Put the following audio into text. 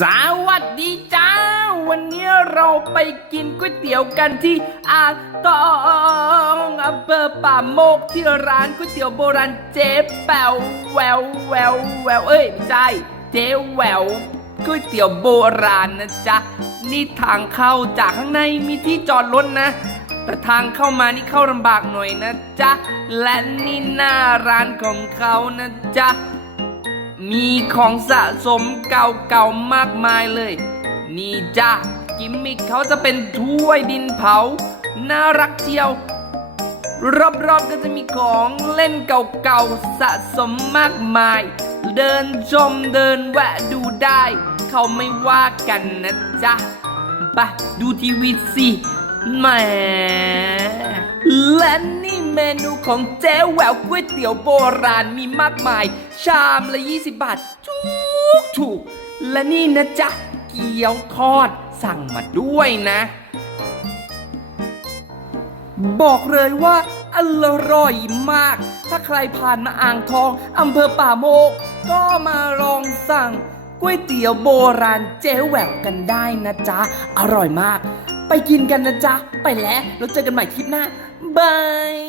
สวัสดีจ้า วันนี้เราไปกินก๋วยเตี๋ยวกันที่อ่างทองอำเภอป่าโมกที่ร้านก๋วยเตี๋ยวโบราณเจ๊แป๋วแววแววแววเอ้ยไม่ใช่เจ๊แววก๋วยเตี๋ยวโบราณนะจ๊ะนี่ทางเข้าจากข้างในมีที่จอดรถนะ แต่ทางเข้ามานี่เข้าลำบากหน่อยนะจ๊ะและนี่หน้าร้านของเขานะจ๊ะ มีของสะสมเก่าๆมากมายเลย นี่จ้ะกิมมิคเขาจะเป็นถ้วยดินเผา น่ารักเชียว รอบๆก็จะมีของเล่นเก่าๆสะสมมากมาย เดินชมเดินแวะดูได้ เขาไม่ว่ากันนะจ๊ะไปดูทีวีสิแหมและนี่ เมนูของเจ๊แหววก๋วยเตี๋ยวโบราณมีมากมาย ชามละ 20 บาทถูกถูก และนี่นะจ๊ะ เกี๊ยวทอดสั่งมาด้วยนะ บอกเลยว่าอร่อยมาก ถ้าใครผ่านมาอ่างทองอำเภอป่าโมก ก็มาลองสั่งก๋วยเตี๋ยวโบราณเจ๊แหววกันได้นะจ๊ะ อร่อยมาก ไปกินกันนะจ๊ะ ไปแล้วแล้วเจอกันใหม่คลิปหน้าบาย